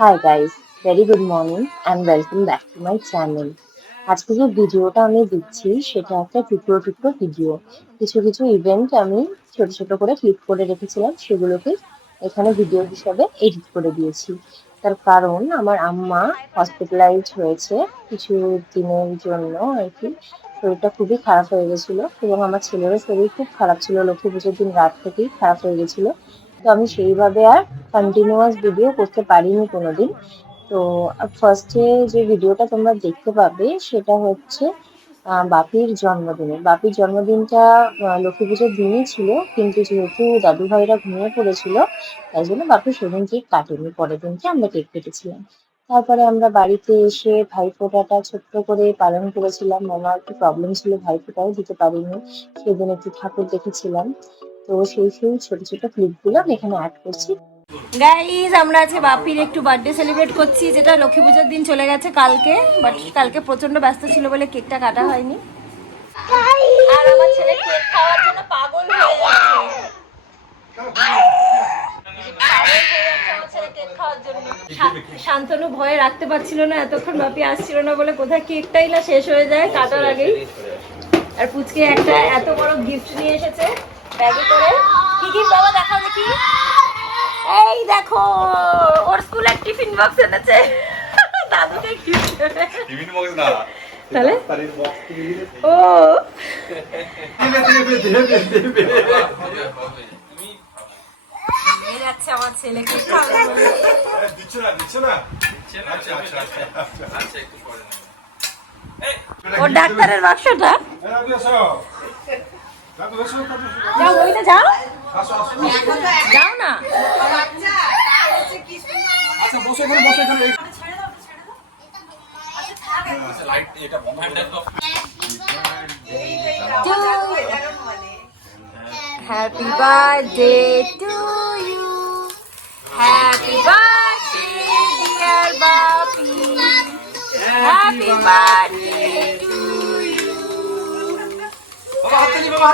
Hi guys, very good morning and welcome back to my channel. আজকে যে ভিডিওটা আমি দিচ্ছি সেটা একটা টুকরো টুকরো ভিডিও। কিছু কিছু ইভেন্ট আমি ছোট ছোট করে ক্লিক করে রেখেছিলাম, সেগুলোকে এখানে ভিডিও হিসাবে এডিট করে দিয়েছি। তার কারণ আমার আম্মা হসপিটালাইজড হয়েছে কিছু দিনের জন্য আর কি। শরীরটা খুবই খারাপ হয়ে গেছিল এবং আমার ছেলেরও শরীর খুব খারাপ ছিল, লক্ষ্মী পুজোর দিন রাত থেকেই খারাপ হয়ে গেছিল। তো আমি সেইভাবে আর কন্টিনিউয়াস ভিডিও করতে পারিনি কোনোদিন। তো ফার্স্টে যে ভিডিওটা তোমরা দেখতে পাবে সেটা হচ্ছে বাপির জন্মদিনে। বাপির জন্মদিনটা লক্ষ্মী পুজোর দিনই ছিল, কিন্তু যেহেতু দাদু ভাইরা ঘুমিয়ে পড়েছিল তাই জন্য বাপি সেদিন কেক কাটেনি, পরের দিনকে আমরা কেক কেটেছিলাম। তারপরে আমরা বাড়িতে এসে ভাইফোঁটাটা ছোট্ট করে পালন করেছিলাম। আমার একটু প্রবলেম ছিল, ভাইফোঁটাও দিতে পারিনি, সেদিন একটু ঠাকুর দেখেছিলাম। তো সেই ছোট ছোট ক্লিপগুলো আমি এখানে অ্যাড করছি। গাইজ, আমরা আজকে বাপির একটু বার্থডে সেলিব্রেট করছি, যেটা লক্ষ্মী পুজোর দিন চলে গেছে কালকে, বাট কালকে প্রচন্ড ব্যস্ত ছিল বলে কেকটা কাটা হয়নি। আর আমার ছেলে কেক খাওয়ার জন্য পাগল হয়ে যাচ্ছে। শান্তনু ভয়ে রাখতে পারছিল না, এতক্ষণ বাপি আসছিল না বলে কোথায় কেকটাই না শেষ হয়ে যায় কাটার আগেই। আর পুচকে একটা এত বড় গিফট নিয়ে এসেছে ব্যাগে করে। কি গিফট বাবা, দেখাও দেখি। এই দেখো, ওর স্কুলের টিফিন বক্স এনেছে। দাদুকে গিফট দেবে। টিফিন বক্স না, তাহলে ও এই যাচ্ছে আমার ছেলেকে খাওয়াবে। দিচ্ছ না আচ্ছা একটু পরে ও ডাক্তারের বাক্সটা যাও, ওইটা যাও যাও না। আচ্ছা বসে এখানে লাইট এটা বন্ধ করে দাও। Happy birthday to you, happy birthday dear Bapi, happy birthday to you. বাবা হাততালি, বাবা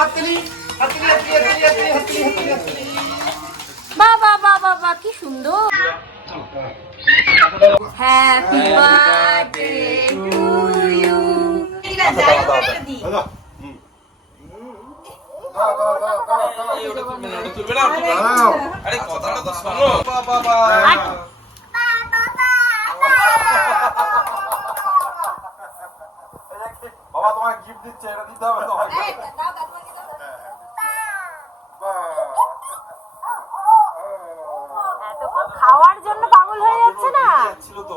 হাততালি। বাবা বাবা বাবা, কি সুন্দর। Happy birthday to you. আরে কথাটা তো শোনো বাবা। বাবা তোমার গিফট দিচ্ছে, এটা দিতে হবে তোমাকে। এতক্ষণ খাওয়ার জন্য পাগল হয়ে যাচ্ছে না, ছিল তো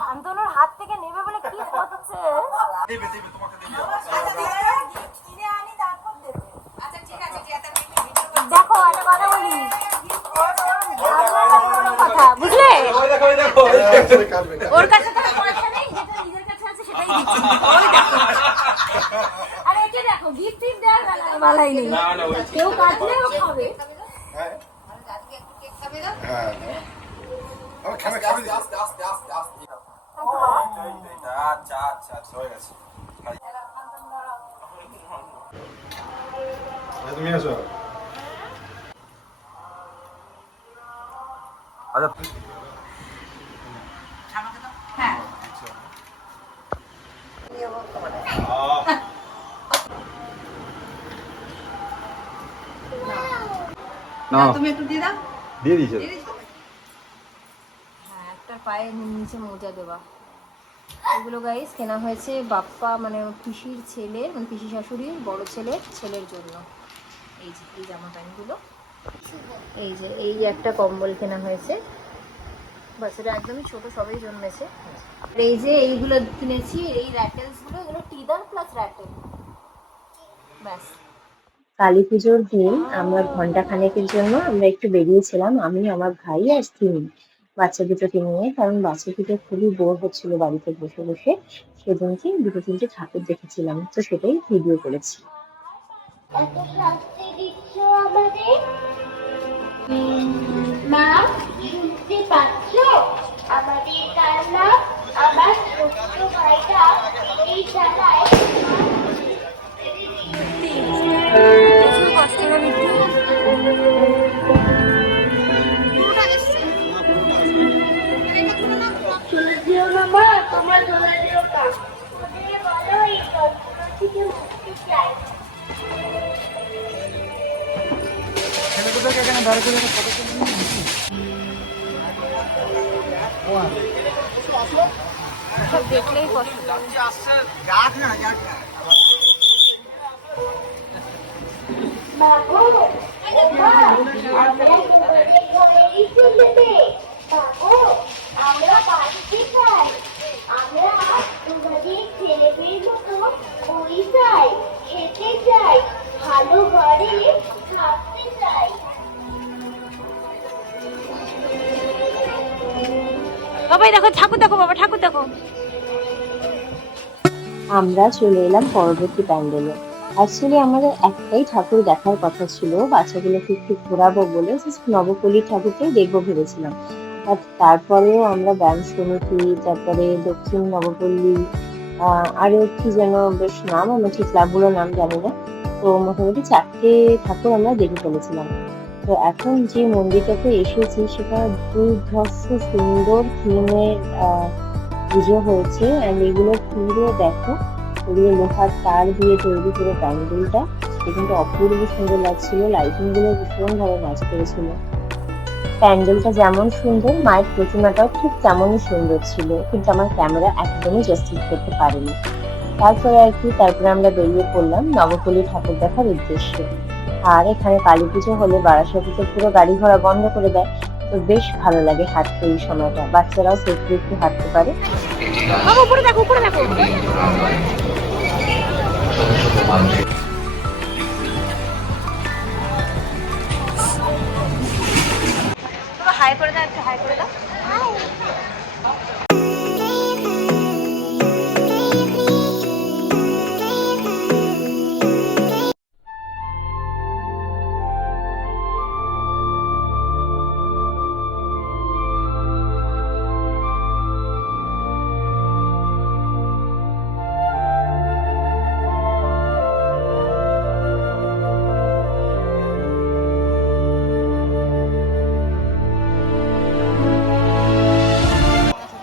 শান্তনুর হাত থেকে নেবে বলে কি করছে। দেবে তোমাকে দেবে। দেখো একটা কথা বলি, কথা বুঝলে, ওর কাছে তো পয়সা নেই, যেটা নিজের কাছে আছে সেটাই দিচ্ছি। ওই দেখো, আরে এটা দেখো, গিফট দেওয়ার বেলায় নেই, কেউ কাটলে ও খাবে। তুমি আসো। আচ্ছা না তুমি একটু দিয়ে দাও, দিয়ে দিয়েছো। হ্যাঁ, একটা পায়ে নিচে মোজা দেওয়া, এগুলো গাইস কেনা হয়েছে বাপ্পা মানে পিসির ছেলের, মানে পিসি শাশুড়ির বড় ছেলের জন্য। এই যে এই জামা প্যান্টগুলো, এই যে একটা কম্বল কেনা হয়েছে, বাস এটা একদমই ছোট, সবাই জন্মেছে। আর এই যে এইগুলো কিনেছি, এই র্যাটেলসগুলো, এগুলো টিদার প্লাস র্যাটেল, ব্যাস। কালী পুজোর দিন আমরা ঘন্টা খানেকের জন্য আমরা একটু বেরিয়েছিলাম, আমি, আমার ভাই আর তিনি, বাচ্চা দুটোকে নিয়ে। কারণ বাচ্চা দুটো খুবই বোর হচ্ছিল বাড়িতে বসে বসে। সেদিনকে দুটো তিনটে ঠাকুর দেখেছিলাম, তো সেটাই ভিডিও করেছি। মা শুনতে পাচ্ছ? আমাদের কান্না, আমার ছোট্ট ভাইটা এই জায়গায় কষ্ট হবে। কেউ করতে চায় না। সব দেখলেই কষ্ট লাগে। বাবু, ওমা, আমরা তোমাদের ঘরেই চলে যাই। বাবু, আমরা বাড়িতে যাই। আমরা তোমাদের ছেলেমেয়ের মতো বই চাই, খেতে চাই, ভালো ঘরে থাকতে চাই। বাবাই দেখো ঠাকুর, দেখো বাবা ঠাকুর দেখো। আমরা চলে এলাম পরবর্তী প্যান্ডেলে। অ্যাকচুয়ালি আমাদের একটাই ঠাকুর দেখার কথা ছিল, বাচ্চাগুলোকে একটু ঘোরাবো বলে জাস্ট নবপল্লী ঠাকুরটাই দেখবো ভেবেছিলাম। বাট তারপরেও আমরা ব্যায়াম সমিতি, তারপরে দক্ষিণ নবপল্লী, আরো কি যেন বেশ নাম, আমি ঠিক ক্লাবগুলোর নাম জানি না। তো মোটামুটি 4টে ঠাকুর আমরা দেখে ফেলেছিলাম। তো এখন যে মন্দিরটাতে এসেছি সেটা দুর্ধর্ষ সুন্দর থিমের পুজো হয়েছে। অ্যান্ড এগুলো পুরো দেখো, এগুলো লোহার তার দিয়ে তৈরি করে প্যান্ডেলটা, সেটা কিন্তু অপূর্ব সুন্দর লাগছিল। লাইটিং গুলো ভীষণ ভাবে ম্যাচ করেছিল। প্যান্ডেলটা যেমন সুন্দর, মায়ের প্রতিমাটাও ঠিক তেমনই সুন্দর ছিল, কিন্তু আমার ক্যামেরা একদমই জাস্টিস করতে পারেনি। তারপরে আমরা বেরিয়ে পড়লাম নবপল্লী ঠাকুর দেখার উদ্দেশ্যে। আর এখানে কালী পুজো হলে বারাসাতে তো পুরো গাড়ি ঘোড়া বন্ধ করে দেয়, তো বেশ ভালো লাগে হাঁটতে এই সময়টা, বাচ্চারাও সেফলি একটু হাঁটতে পারে। বাবা উপরে দেখো, উপরে দেখো। বাবা হাই করে দাও, একটু হাই করে দাও।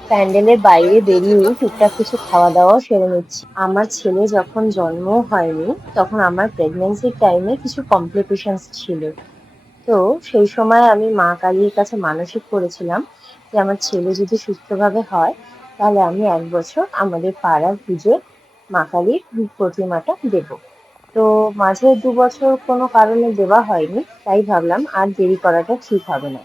প্যান্ডেলের বাইরে বেরিয়ে টুকটাক কিছু খাওয়া দাওয়াও সেরে নিচ্ছি। আমার ছেলে যখন জন্ম হয়নি তখন আমার প্রেগন্যান্সির টাইমে কিছু কমপ্লিকেশনস ছিল। তো সেই সময় আমি মা কালীর কাছে মানসিক করেছিলাম যে আমার ছেলে যদি সুস্থভাবে হয় তাহলে আমি 1 বছর আমাদের পাড়ার পুজোয় মা কালীর প্রতিমাটা দেব। তো মাঝে 2 বছর কোনো কারণে দেওয়া হয়নি, তাই ভাবলাম আর দেরি করাটা ঠিক হবে না।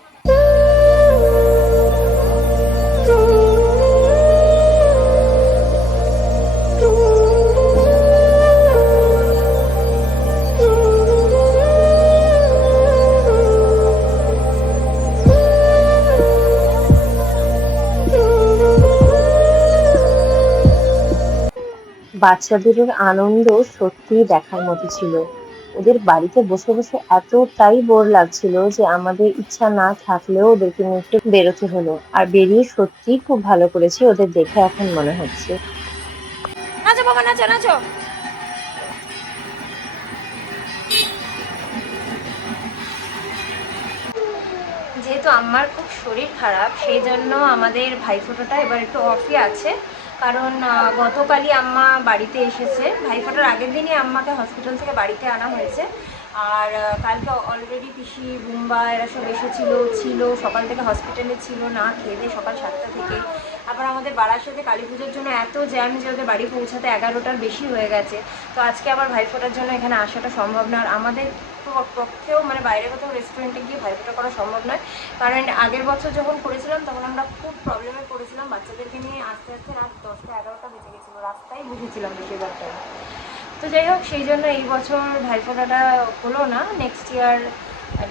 বাচ্চাদের আনন্দ সত্যিই দেখার মতো ছিল। ওদের বাড়িতে বসে বসে এতটাই বোর লাগছিল যে আমাদের ইচ্ছা না থাকলেও ওদেরকে নিয়ে একটু বেরোতে হলো। আর বেরিয়ে সত্যিই খুব ভালো করেছি, ওদের দেখে এখন মনে হচ্ছে। নাচো বাবা, নাচো নাচো। যেহেতু আমার খুব শরীর খারাপ, সেই জন্য আমাদের ভাইফোঁটাটা এবার একটু অফই আছে। কারণ গতকালই আম্মা বাড়িতে এসেছে, ভাইফোঁটার আগের দিনই আম্মাকে হসপিটাল থেকে বাড়িতে আনা হয়েছে। আর কালকে অলরেডি পিসি বুম্বা এরা সব ছিল সকাল থেকে হসপিটালে ছিল, না খেয়ে দিয়ে সকাল 7টা থেকে। আবার আমাদের বারাসাতে কালী পুজোর জন্য এত জ্যাম যে ওদের বাড়ি পৌঁছাতে 11টার বেশি হয়ে গেছে। তো আজকে আবার ভাইফোঁটার জন্য এখানে আসাটা সম্ভব না। আর আমাদের পক্ষেও মানে বাইরে কোথাও রেস্টুরেন্টে গিয়ে ভাইফোঁটা করা সম্ভব নয়, কারণ আগের বছর যখন করেছিলাম তখন আমরা খুব প্রবলেমে পড়েছিলাম। বাচ্চাদেরকে নিয়ে আস্তে আস্তে রাত 10টা 11টা বেজে গেছিলো, রাস্তায় বুঝেছিলাম বেশিরভাগ টাইম। তো যাই হোক, সেই জন্য এই বছর ভাইফোঁটাটা হলো না। নেক্সট ইয়ার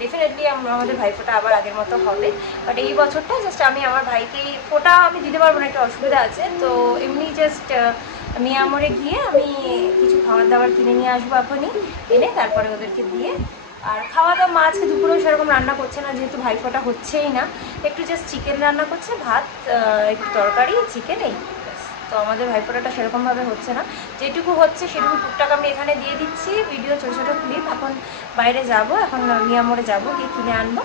ডেফিনেটলি আমাদের ভাইফোঁটা আবার আগের মতো হবে। বাট এই বছরটা জাস্ট আমি আমার ভাইকেই ফোঁটা আমি দিতে পারবো না, একটা অসুবিধা আছে। তো এমনি জাস্ট মিয়ামরে গিয়ে আমি কিছু খাবার দাবার কিনে নিয়ে আসবো এখনই, এনে তারপরে ওদেরকে দিয়ে। আর খাওয়া দাওয়া মা আজকে দুপুরেও সেরকম রান্না করছে না, যেহেতু ভাইফোঁটা হচ্ছেই না। একটু জাস্ট চিকেন রান্না করছে, ভাত, একটু তরকারি, চিকেন, এই। তো আমাদের ভাইফোঁটাটা সেরকমভাবে হচ্ছে না, যেটুকু হচ্ছে সেটুকু টুকটাক আমি এখানে দিয়ে দিচ্ছি ভিডিও, ছোটো ছোটো ক্লিপ। এখন বাইরে যাব, এখন মিয়ামরে যাব, গিয়ে কিনে আনবো।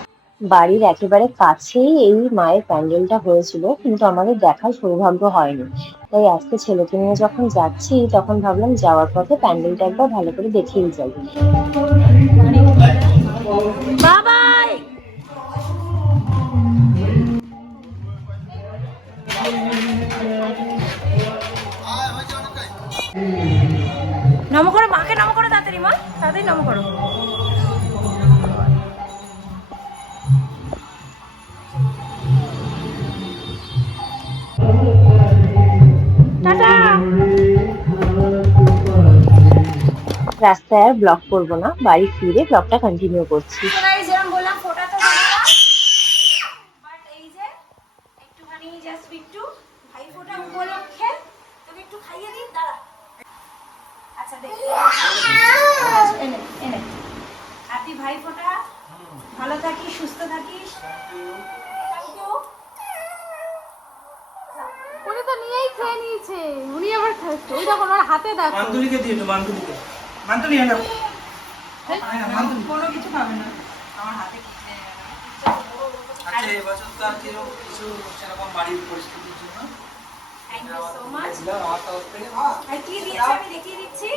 বাড়ির একেবারে কাছেই এই মায়ের প্যান্ডেলটা হয়েছিল, কিন্তু আমাদের দেখার সৌভাগ্য হয়নি। তাই আজকে ছেলেকে নিয়ে যখন যাচ্ছি তখন ভাবলাম যাওয়ার পথে প্যান্ডেলটা একবার ভালো করে দেখেই যাই। বাবাই নম করো, মাকে নম করো, তাড়াতাড়ি মা, তাড়াতাড়ি নম করো। টাটা। রাস্তায় আর ব্লগ করবো না, বাড়ি ফিরে ব্লগটা কন্টিনিউ করছি। যেরকম বললাম ফোটা তো বাট এই যে একটুখানি জাস্ট একটু ভাই ফোটা উপলক্ষে তোকে একটু খাইয়ে দিই, দাঁড়া। আচ্ছা দেখ, এনে এনে হ্যাপি ভাই ফোটা, ভালো থাকিস, সুস্থ থাকিস। Thank you. উনি তো নিয়েই খেয়ে নিয়েছে, উনি আবার খাচ্ছে। ওই দেখো ওনার হাতে দেখো। মান্তুলিকে দিয়ে একটু মান্তুলিকে মান্তুলি হ্যাঁ কোনো কিছু খাবে না আমার হাতে। আচ্ছা এবছর তো আর কিছু সেরকম বাড়ির পরিস্থিতির জন্য থ্যাংক ইউ সো মাচ। আমার তরফ থেকে আর কি দিয়েছে আমি দেখিয়ে দিচ্ছি।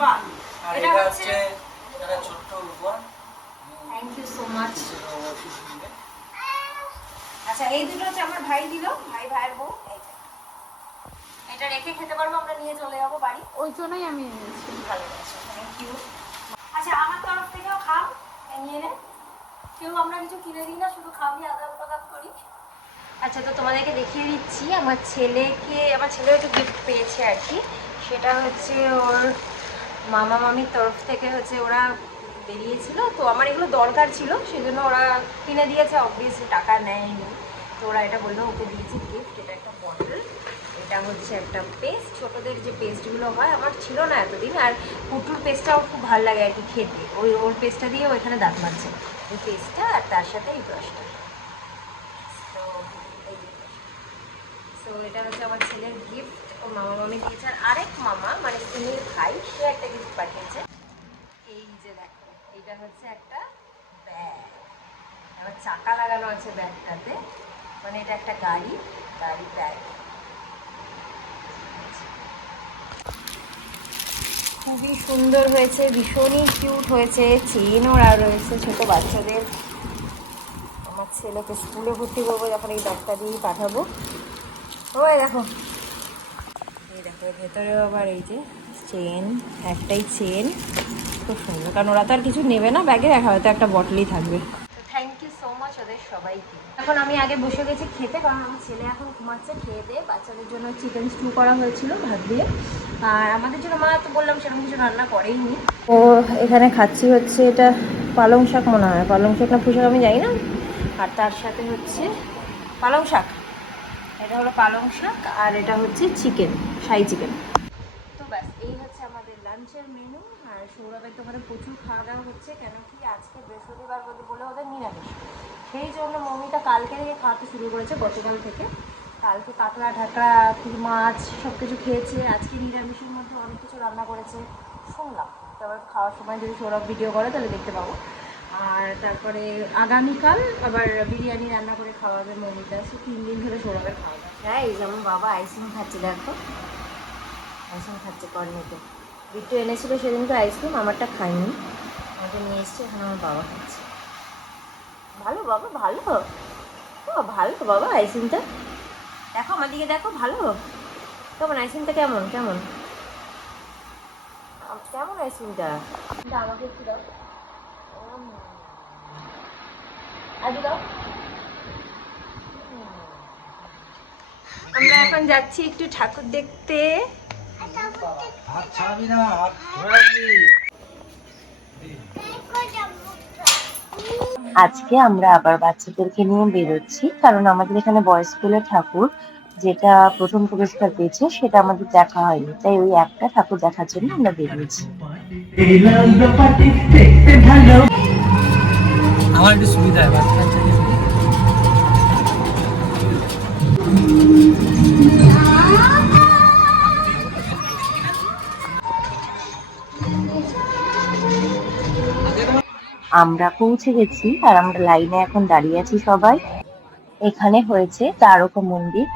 বাহ, আর এটা এটা হচ্ছে, হচ্ছে একটা ছোট্ট উপহার। Thank you so much. আচ্ছা এই দুটো হচ্ছে আমার ভাই দিল, ভাইয়ের বউ। এই যে। এটা রেখে খেতে পারবো, আমরা নিয়ে চলে যাবো বাড়ি। ওই জন্যই আমি এনেছি। ভালোবাসা, থ্যাংক ইউ। আচ্ছা আমার তরফ থেকেও খাও, নিয়ে নে। কেউ আমরা কিছু কিনে দিই না, শুধু খাবি, আদান প্রদান করি। আচ্ছা তো তোমাদেরকে দেখিয়ে দিচ্ছি আমার ছেলে একটু গিফট পেয়েছে আর কি। সেটা হচ্ছে ওর মামা মামির তরফ থেকে হচ্ছে ওরা বেরিয়েছিল, তো আমার এগুলো দরকার ছিল, সেই জন্য ওরা কিনে দিয়েছে। অবভিয়াসলি টাকা নেয়নি, তো ওরা এটা বললো ওকে দিয়েছে গিফট। এটা একটা বটল, এটা হচ্ছে একটা পেস্ট, ছোটোদের যে পেস্টগুলো হয়, আমার ছিল না এতদিন। আর পুটুর পেস্টটাও খুব ভালো লাগে আর কি খেতে, ওর পেস্টটা দিয়ে ওইখানে দাঁত মারছে, এই পেস্টটা আর তার সাথে এই ব্রাশটা। তো এটা হচ্ছে আমার ছেলের গিফট, ও মামা মামি দিয়েছে। আর আরেক মামা মানে সুনীল ভাই, সে একটা গিফট পাঠিয়েছে। এই যে দেখো, এটা হচ্ছে একটা ব্যাগ, আমার চাকা লাগানো আছে ব্যাগটাতে, মানে এটা একটা গাড়ি ব্যাগ। খুবই সুন্দর হয়েছে, ভীষণই কিউট হয়েছে। চেনও আর রয়েছে ছোটো বাচ্চাদের। আমার ছেলেকে স্কুলে ভর্তি করবো যখন এই ব্যাগটা দিয়েই পাঠাবো। ওই দেখো, এই দেখো এর ভেতরেও আবার এই যে চেন, একটাই চেন, খুব সুন্দর। কারণ ওরা তো আর কিছু নেবে না ব্যাগে, হয়তো একটা বটলই থাকবে। তো থ্যাংক ইউ সো মাচ ওদের সবাইকে। এখন আমি আগে বসে গেছি খেতে, কারণ আমার ছেলে এখন ঘুমাচ্ছে। খেয়ে দিয়ে বাচ্চাদের জন্য চিকেন স্টু করা হয়েছিল ভাত দিয়ে, আর আমাদের জন্য মা তো বললাম সেরকম কিছু রান্না করেইনি। ও এখানে খাচ্ছি হচ্ছে এটা পালং শাক, মনে হয় পালং শাক না পুঁই শাক আমি জানি না। আর তার সাথে হচ্ছে পালং শাক, এটা হলো পালং শাক, আর এটা হচ্ছে চিকেন, শাহী চিকেন। তো ব্যাস এই হচ্ছে আমাদের লাঞ্চের মেনু। আর সৌরভের তো ওখানে প্রচুর খাওয়া দাওয়া হচ্ছে, কেন কি আজকে বৃহস্পতিবার বলে ওদের নিরামিষ, সেই জন্য মমিটা কালকে থেকে খাওয়াতে শুরু করেছে, গতকাল থেকে। কালকে কাঁকড়া ঢাকড়া মাছ সব কিছু খেয়েছে, আজকে নিরামিষের মধ্যে অনেক কিছু রান্না করেছে শুনলাম। তারপর খাওয়ার সময় যদি সৌরভ ভিডিও করে তাহলে দেখতে পাবো। আর তারপরে আগামীকাল আবার বিরিয়ানি রান্না করে খাওয়াবে মমিটা। সে 3 দিন ধরে সৌরভের খাওয়া দাওয়া। হ্যাঁ এই যেমন বাবা আইসক্রিম খাচ্ছে, দেখো আইসক্রিম খাচ্ছে কর্নেতে। বিট্টু এনেছিল সেদিনকে আইসক্রিম, আমারটা খাইনি, আমাকে নিয়ে এসছে, এখন আমার বাবা খাচ্ছে। ভালো বাবা, ভালো, ও ভালো বাবা আইসক্রিমটা। দেখো আমার দিকে দেখো, ভালো কেমন আইসক্রিমটা, কেমন কেমন কেমন আইসক্রিমটা। আমাকে একটু দাও, আজকে দাও। আমরা এখন যাচ্ছি একটু ঠাকুর দেখতে। হাত ছাড়বি না, হাত ধরে রাখবি। আজকে আমরা আবার বাচ্চাদেরকে নিয়ে বেরোচ্ছি, কারণ আমাদের এখানে বয়েজ স্কুলের ঠাকুর যেটা প্রথম পুরস্কার পেয়েছে সেটা আমাদের দেখা হয়নি, তাই ওই একটা ঠাকুর দেখার জন্য আমরা বেরিয়েছি। আমার একটু সুবিধা হয় বাচ্চা কাচ্চা নিয়ে। আমরা পৌঁছে গেছি আর আমরা লাইনে এখন দাঁড়িয়ে আছি সবাই। এখানে হয়েছে তারকা মন্দির।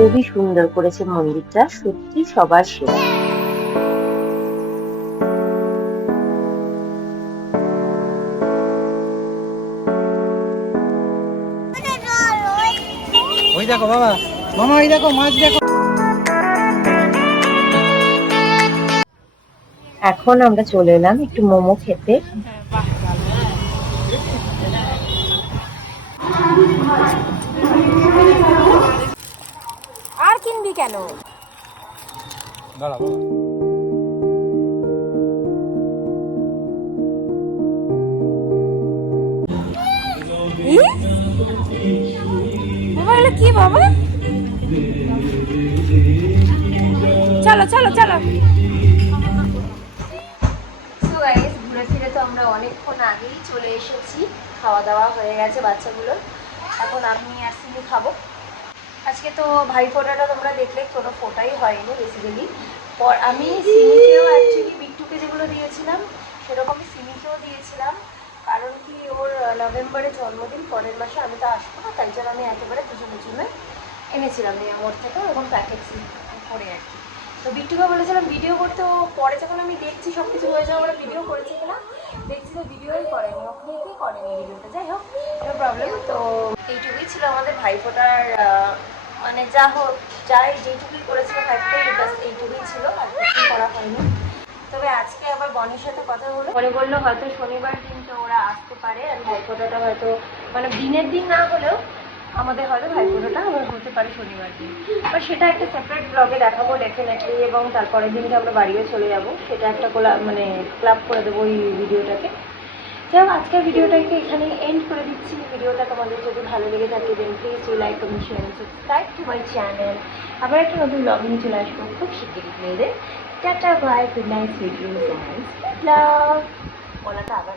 খুবই সুন্দর করেছে মন্দিরটা, সত্যি সবার সেরা। ওই দেখো বাবা, মামা ওই দেখো মাছ দেখো। এখন আমরা চলে এলাম একটু মোমো খেতে। আর কিনবি কেন? দাঁড়াও বাবা এগুলো কি বাবা? চলো চলো চলো। সো গাইস, ঘুরে ফিরে তো আমরা অনেকক্ষণ আগেই চলে এসেছি। খাওয়া দাওয়া হয়ে গেছে বাচ্চাগুলোর। এখন আমি আর সিমি খাবো। আজকে তো ভাইফোঁটাটা তোমরা দেখলে কোনো ফোটাই হয়নি বেসিক্যালি। আমি সিমিকেও অ্যাকচুয়ালি বিট্টুকে যেগুলো দিয়েছিলাম সেরকমই সিমিকেও দিয়েছিলাম। কারণ কি, ওর নভেম্বরে জন্মদিন, পরের মাসে আমি তো আসবো না, তাই জন্য আমি একেবারে দুজনের জন্য এনেছিলাম ওর থেকে এরকম প্যাকেট করে আর কি। তো বিট্টুকে বলেছিলাম ভিডিও করতে, ও পরে যখন আমি দেখছি সব কিছু হয়ে যাওয়ার পরে ভিডিও করেছে কিনা, দেখছি তো ভিডিওই করেনি, ওখানে কি করেনি ভিডিওটা। যাই হোক, কোনো প্রবলেম। তো এইটুকুই ছিল আমাদের ভাইফোঁটার, মানে যা হোক যাই যেটুকুই করেছিল ভাইফোঁটা, বাস এইটুকুই ছিল, আর কিছুই করা হয়নি। তবে আজকে আবার বনির সাথে কথা হলো, পরে বললো হয়তো শনিবার দিনটা ওরা আসতে পারে, আর ভাইফোঁটাটা হয়তো মানে দিনের দিন না হলেও আমাদের হয়তো ভাইফোঁটাটা আবার হতে পারে শনিবার দিন। বা সেটা একটা সেপারেট ব্লগে দেখাবো ডেফিনেটলি, এবং তারপরের দিনকে আমরা বাড়িও চলে যাব, সেটা একটা মানে ক্লাব করে দেবো ওই ভিডিওটাকে। যাই হোক, আজকের ভিডিওটাকে এখানে এন্ড করে দিচ্ছি। ভিডিওটা তোমাদের যদি ভালো লেগে থাকে দেন please you like, comment, share and subscribe to my channel. আবার একটা নতুন ব্লগ নিয়ে চলে আসবো খুব শিগগিরই আপনাদের। Tata, bye, good night, sweet dreams and love. বলাটা আবার